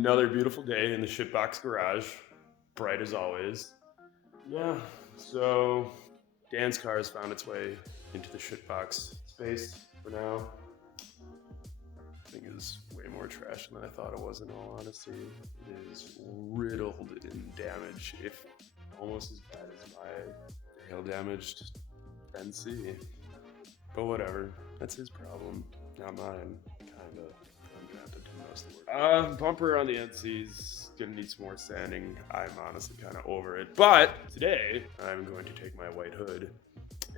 Another beautiful day in the SHITBOX garage, bright as always. Yeah, so Dan's car has found its way into the SHITBOX space for now. Thing is way more trash than I thought it was, in all honesty. It is riddled in damage, if almost as bad as my hail damaged NC. But whatever, that's his problem, not mine, kinda. I'm gonna have to do most of the work. Bumper on the NC's gonna need some more sanding. I'm honestly kinda over it. But today, I'm going to take my white hood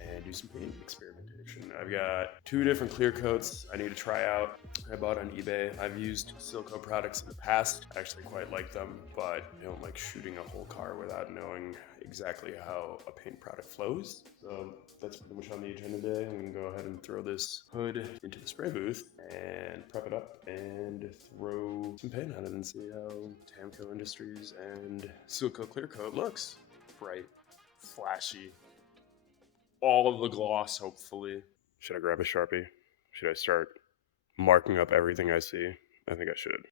and do some paint experimentation. I've got 2 different clear coats I need to try out. I bought on eBay. I've used Silco products in the past. I actually quite like them, but I don't like shooting a whole car without knowing exactly how a paint product flows. So that's pretty much on the agenda today. I'm gonna go ahead and throw this hood into the spray booth and prep it up and throw some paint on it and see how Tamco Industries and Silco clear coat looks. Bright, flashy, all of the gloss, hopefully. Should I grab a Sharpie? Should I start marking up everything I see? I think I should.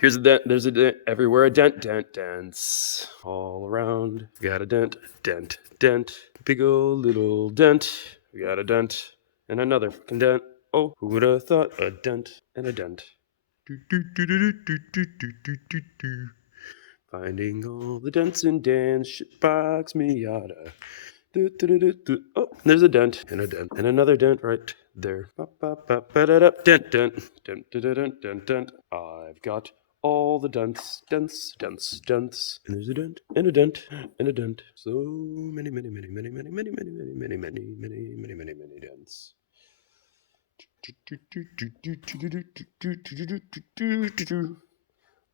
Here's a dent, there's a dent, everywhere a dent, dents. All around, we got a dent, big old little dent. We got a dent, and another fucking dent. Oh, who would have thought a dent and a dent? Finding all the dents in Dan's SHITBOX Miata. Oh, there's a dent and another dent right there. Dent. I've got all the dents. And there's a dent and a dent and a dent. So many dents.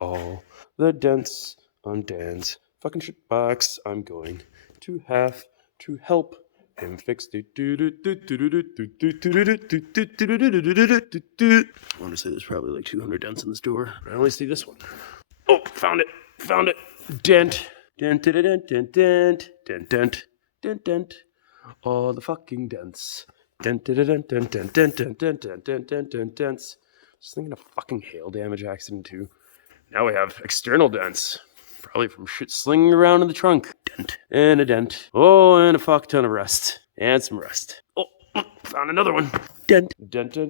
All the dents on Dan's fucking SHITBOX. I'm going to have to help him fix it. Honestly, there's probably like 200 dents in this door, but I only see this one. Oh, found it. Dent. All the fucking dents. Dents. Just thinking of fucking hail damage accident too. Now we have external dents. Probably from shit slinging around in the trunk. Dent. And a dent. Oh, and a fuck ton of rust. And some rust. Oh, found another one. Dent. Dent. Oh,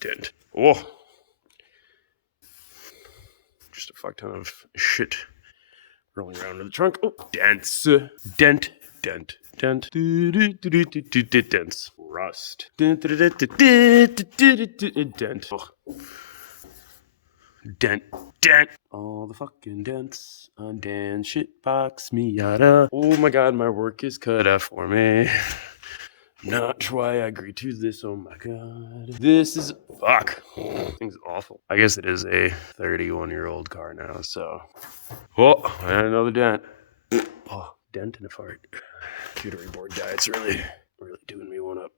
dent. Oh. Just a fuck ton of shit rolling around in the trunk. Oh, dents. Dent. Dents. Rust. Dent. Oh. Dent. All the fucking dents on Dan's SHITBOX Miata. Oh my god, my work is cut out for me. I'm not sure why I agreed to this. Oh my god. This is fuck. This thing's awful. I guess it is a 31-year-old car now, so. Oh, and another dent. Oh, dent and a fart. Computer board diet's really doing me one up.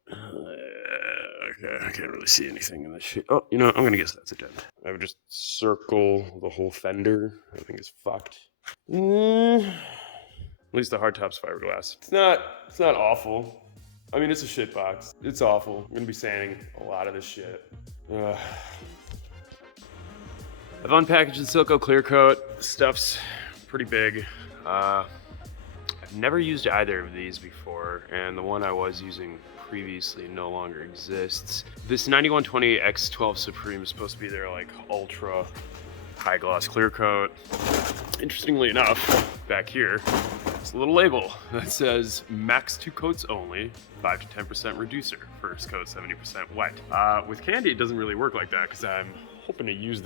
Okay, I can't really see anything in this shit. Oh, you know, I'm gonna guess that's a dent. I would just circle the whole fender. I think it's fucked. At least the hardtop's fiberglass. It's not awful. I mean, it's a SHITBOX. It's awful. I'm gonna be sanding a lot of this shit. I've unpackaged the Silco clear coat. Stuff's pretty big. I've never used either of these before, and the one I was using previously no longer exists. This 9120 X12 Supreme is supposed to be their like ultra high gloss clear coat. Interestingly enough, back here, it's a little label that says max 2 coats only, 5 to 10% reducer, first coat 70% wet. With Kandy, it doesn't really work like that because I'm hoping to use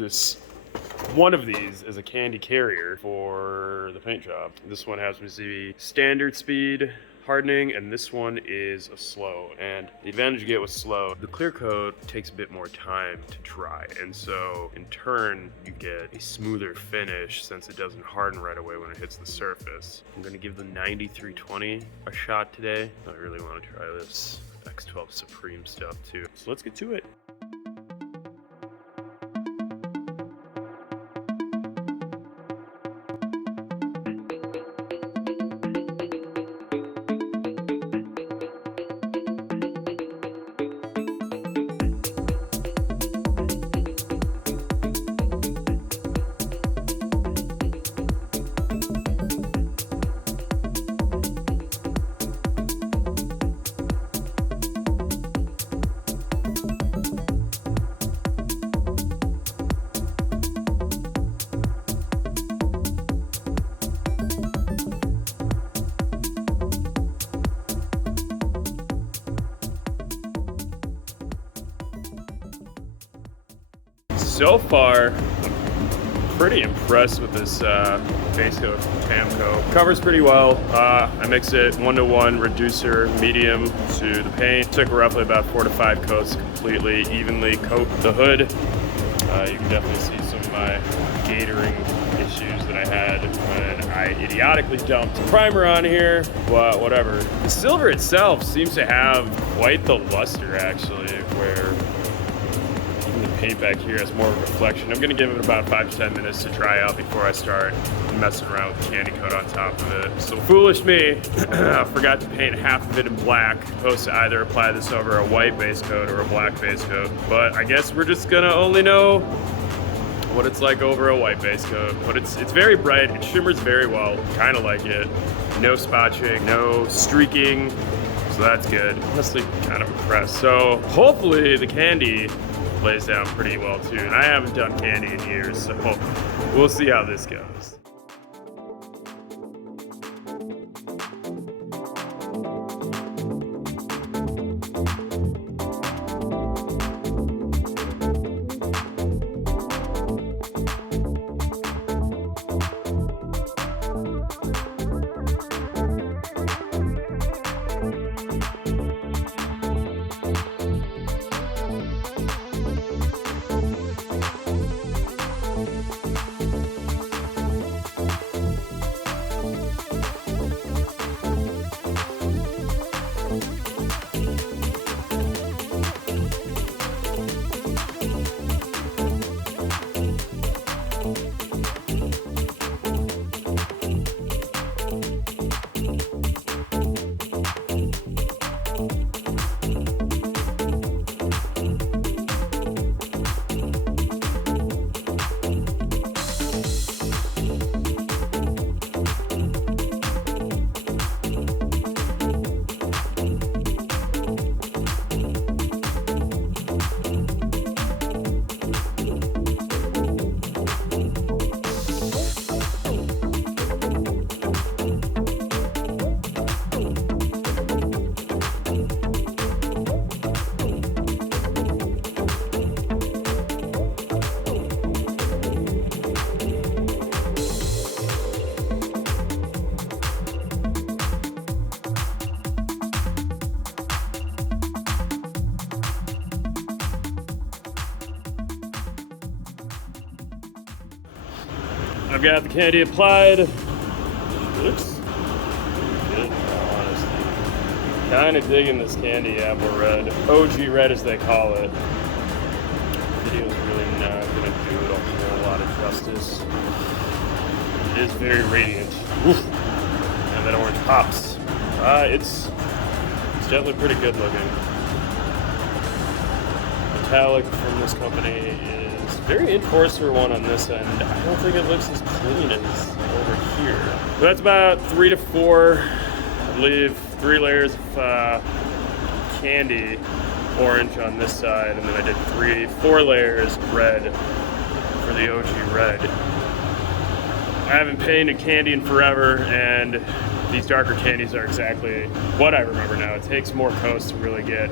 one of these as a Kandy carrier for the paint job. This one happens to be standard speed hardening, and this one is a slow. And the advantage you get with slow, the clear coat takes a bit more time to dry, and so in turn you get a smoother finish since it doesn't harden right away when it hits the surface. I'm gonna give the 9320 a shot today. I really want to try this X12 Supreme stuff too. So let's get to it. So far, I'm pretty impressed with this base coat from Tamco. Covers pretty well. I mix it 1-to-1 reducer medium to the paint. Took roughly about 4 to 5 coats to completely evenly coat the hood. You can definitely see some of my gatoring issues that I had when I idiotically dumped primer on here. Well, whatever. The silver itself seems to have quite the luster actually, where even the paint back here has more of a reflection. I'm gonna give it about 5 to 10 minutes to dry out before I start messing around with the candy coat on top of it. So foolish me, forgot to paint half of it in black. Supposed to either apply this over a white base coat or a black base coat, but I guess we're just gonna only know what it's like over a white base coat. But it's very bright, it shimmers very well, kind of like it. No spotching, no streaking, so that's good. Honestly, kind of impressed. So hopefully the Kandy lays down pretty well too. And I haven't done Kandy in years, so we'll see how this goes. I've got the Kandy applied. Looks good, honestly. Kind of digging this Kandy apple red. OG red as they call it. Video's really not gonna do it a whole lot of justice. It is very radiant. Oof. And that orange pops. It's definitely pretty good looking. Metallic from this company is very Enforcer one on this end. I don't think it looks as clean as over here. So that's about 3 to 4, I believe, 3 layers of Kandy orange on this side, and then I did 4 layers of red for the OG red. I haven't painted Kandy in forever, and these darker Kandys are exactly what I remember now. It takes more coats to really get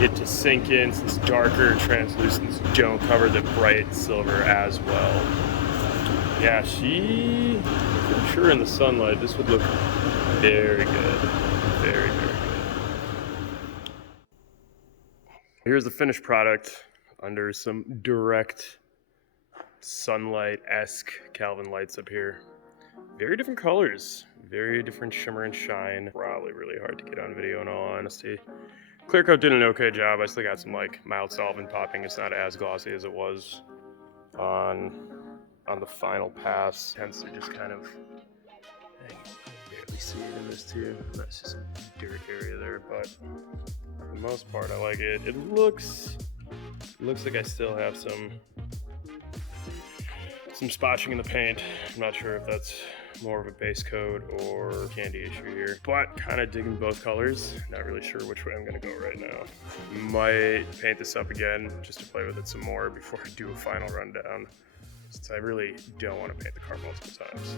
it to sink in, since darker translucents don't cover the bright silver as well. Yeah, I'm sure in the sunlight this would look very good. Very, very good. Here's the finished product under some direct sunlight-esque Calvin lights up here. Very different colors, very different shimmer and shine. Probably really hard to get on video in all honesty. Clear coat did an okay job. I still got some like mild solvent popping. It's not as glossy as it was on the final pass. Hence to just kind of, I can barely see it in this too. That's just some dirt area there, but for the most part I like it. It looks like I still have some spotching in the paint. I'm not sure if that's more of a base coat or Kandy issue here, but kind of digging both colors. Not really sure which way I'm gonna go right now. Might paint this up again just to play with it some more before I do a final rundown, since I really don't want to paint the car multiple times.